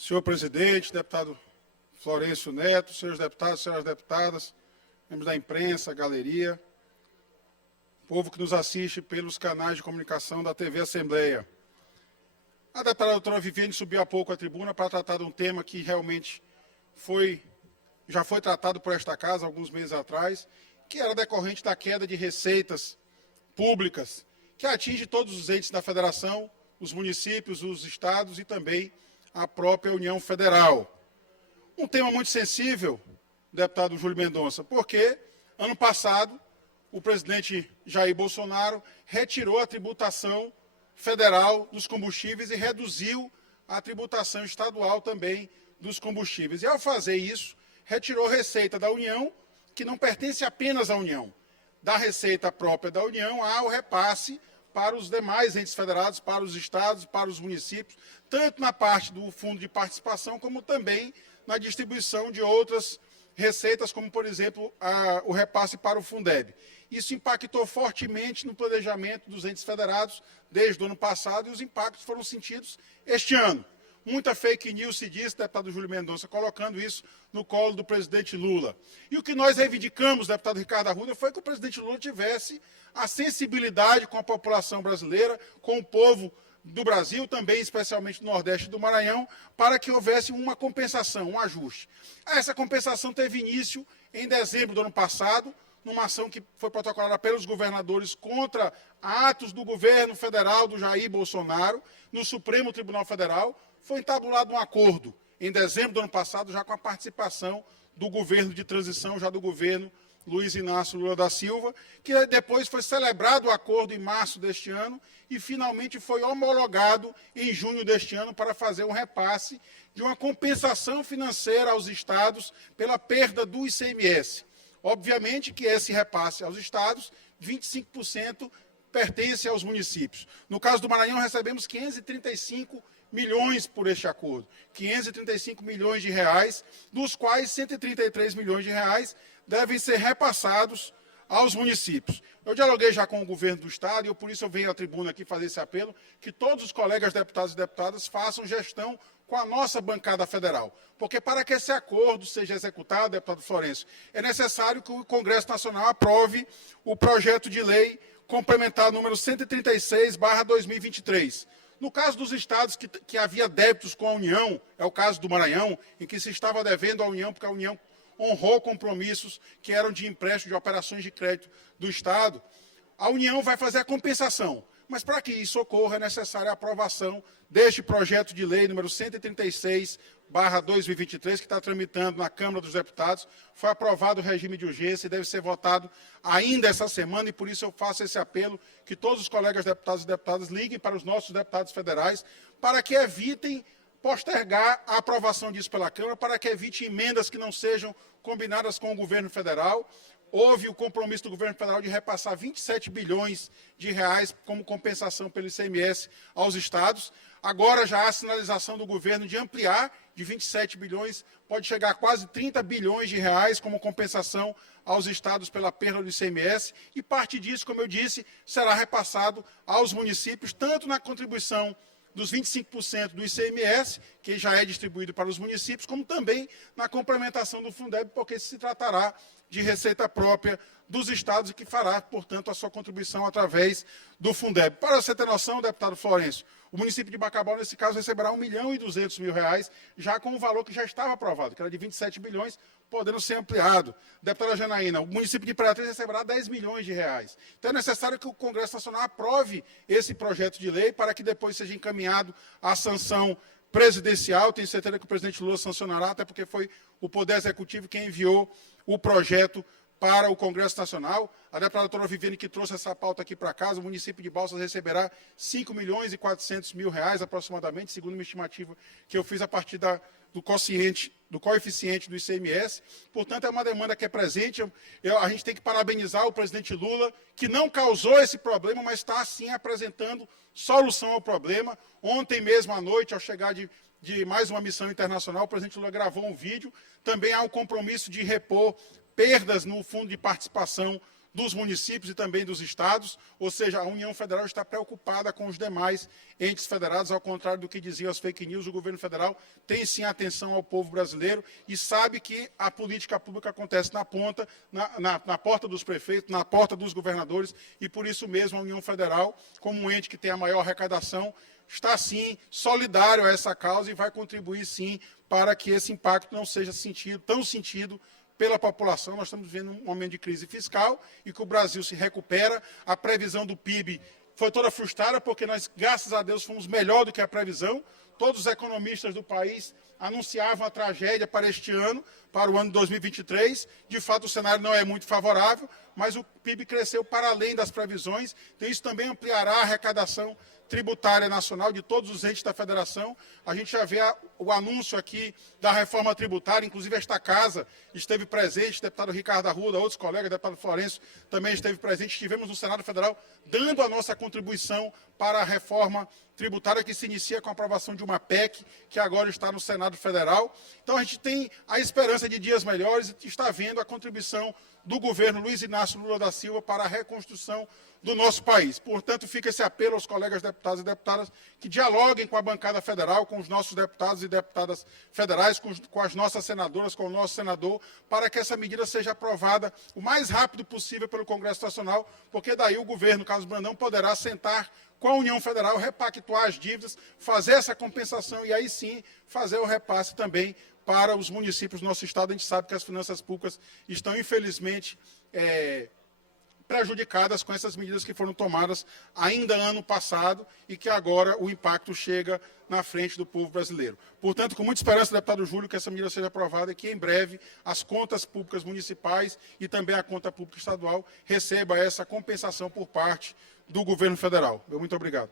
Senhor presidente, deputado Florencio Neto, senhores deputados, senhoras deputadas, membros da imprensa, galeria, povo que nos assiste pelos canais de comunicação da TV Assembleia. A deputada doutora Viviane subiu há pouco à tribuna para tratar de um tema que realmente já foi tratado por esta casa alguns meses atrás, que era decorrente da queda de receitas públicas, que atinge todos os entes da federação, os municípios, os estados e também a própria União Federal. Um tema muito sensível, deputado Júlio Mendonça, porque ano passado o presidente Jair Bolsonaro retirou a tributação federal dos combustíveis e reduziu a tributação estadual também dos combustíveis. E ao fazer isso, retirou receita da União, que não pertence apenas à União, da receita própria da União ao repasse para os demais entes federados, para os estados, para os municípios, tanto na parte do fundo de participação, como também na distribuição de outras receitas, como, por exemplo, o repasse para o Fundeb. Isso impactou fortemente no planejamento dos entes federados desde o ano passado e os impactos foram sentidos este ano. Muita fake news se diz, deputado Júlio Mendonça, colocando isso no colo do presidente Lula. E o que nós reivindicamos, deputado Ricardo Arruda, foi que o presidente Lula tivesse a sensibilidade com a população brasileira, com o povo do Brasil, também especialmente do Nordeste e do Maranhão, para que houvesse uma compensação, um ajuste. Essa compensação teve início em dezembro do ano passado, numa ação que foi protocolada pelos governadores contra atos do governo federal do Jair Bolsonaro, no Supremo Tribunal Federal. Foi entabulado um acordo em dezembro do ano passado, já com a participação do governo de transição, já do governo Luiz Inácio Lula da Silva, que depois foi celebrado o acordo em março deste ano e finalmente foi homologado em junho deste ano para fazer um repasse de uma compensação financeira aos estados pela perda do ICMS. Obviamente que esse repasse aos estados, 25% pertence aos municípios. No caso do Maranhão, recebemos 535 milhões por este acordo, 535 milhões de reais, dos quais 133 milhões de reais devem ser repassados aos municípios. Eu dialoguei já com o governo do estado e por isso eu venho à tribuna aqui fazer esse apelo, que todos os colegas deputados e deputadas façam gestão com a nossa bancada federal. Porque para que esse acordo seja executado, deputado Florencio, é necessário que o Congresso Nacional aprove o projeto de lei complementar número 136/2023. No caso dos estados que havia débitos com a União, é o caso do Maranhão, em que se estava devendo à União, porque a União honrou compromissos que eram de empréstimo de operações de crédito do Estado, a União vai fazer a compensação. Mas para que isso ocorra, é necessária a aprovação deste projeto de lei número 136/2023, que está tramitando na Câmara dos Deputados. Foi aprovado o regime de urgência e deve ser votado ainda essa semana, e por isso eu faço esse apelo que todos os colegas deputados e deputadas liguem para os nossos deputados federais para que evitem postergar a aprovação disso pela Câmara, para que evite emendas que não sejam combinadas com o governo federal. Houve o compromisso do governo federal de repassar 27 bilhões de reais como compensação pelo ICMS aos estados. Agora já há a sinalização do governo de ampliar de 27 bilhões, pode chegar a quase 30 bilhões de reais como compensação aos estados pela perda do ICMS. E parte disso, como eu disse, será repassado aos municípios, tanto na contribuição dos 25% do ICMS, que já é distribuído para os municípios, como também na complementação do Fundeb, porque se tratará de receita própria dos estados e que fará, portanto, a sua contribuição através do Fundeb. Para você ter noção, deputado Florencio, o município de Bacabal, nesse caso, receberá R$1.200.000, já com o valor que já estava aprovado, que era de 27 bilhões, podendo ser ampliado. Deputada Janaína, o município de Imperatriz receberá 10 milhões de reais. Então é necessário que o Congresso Nacional aprove esse projeto de lei para que depois seja encaminhado à sanção presidencial. Tenho certeza que o presidente Lula sancionará, até porque foi o Poder Executivo quem enviou o projeto para o Congresso Nacional. A deputada doutora Viviane, que trouxe essa pauta aqui para casa, o município de Balsas receberá R$5.400.000 aproximadamente, segundo uma estimativa que eu fiz a partir do coeficiente do ICMS. Portanto, é uma demanda que é presente. A gente tem que parabenizar o presidente Lula, que não causou esse problema, mas está, sim, apresentando solução ao problema. Ontem mesmo à noite, ao chegar de mais uma missão internacional, o presidente Lula gravou um vídeo. Também há um compromisso de repor perdas no fundo de participação dos municípios e também dos estados, ou seja, a União Federal está preocupada com os demais entes federados, ao contrário do que diziam as fake news, o governo federal tem sim atenção ao povo brasileiro e sabe que a política pública acontece na ponta, na porta dos prefeitos, na porta dos governadores, e por isso mesmo a União Federal, como um ente que tem a maior arrecadação, está sim solidário a essa causa e vai contribuir sim para que esse impacto não seja tão sentido pela população. Nós estamos vivendo um momento de crise fiscal e que o Brasil se recupera. A previsão do PIB foi toda frustrada porque nós, graças a Deus, fomos melhor do que a previsão. Todos os economistas do país anunciavam a tragédia para este ano, para o ano de 2023. De fato, o cenário não é muito favorável, mas o PIB cresceu para além das previsões. Então, isso também ampliará a arrecadação tributária nacional de todos os entes da federação. A gente já vê o anúncio aqui da reforma tributária, inclusive esta casa esteve presente, o deputado Ricardo Arruda, outros colegas, o deputado Florencio também esteve presente. Estivemos no Senado Federal dando a nossa contribuição para a reforma tributária que se inicia com a aprovação de uma PEC, que agora está no Senado Federal. Então a gente tem a esperança de dias melhores e está vendo a contribuição do governo Luiz Inácio Lula da Silva para a reconstrução do nosso país. Portanto, fica esse apelo aos colegas deputados e deputadas que dialoguem com a bancada federal, com os nossos deputados e deputadas federais, com as nossas senadoras, com o nosso senador, para que essa medida seja aprovada o mais rápido possível pelo Congresso Nacional, porque daí o governo Carlos Brandão poderá sentar com a União Federal, repactuar as dívidas, fazer essa compensação e aí sim fazer o repasse também para os municípios do nosso estado. A gente sabe que as finanças públicas estão, infelizmente, prejudicadas com essas medidas que foram tomadas ainda ano passado e que agora o impacto chega na frente do povo brasileiro. Portanto, com muita esperança, deputado Júlio, que essa medida seja aprovada e que em breve as contas públicas municipais e também a conta pública estadual receba essa compensação por parte do governo federal. Muito obrigado.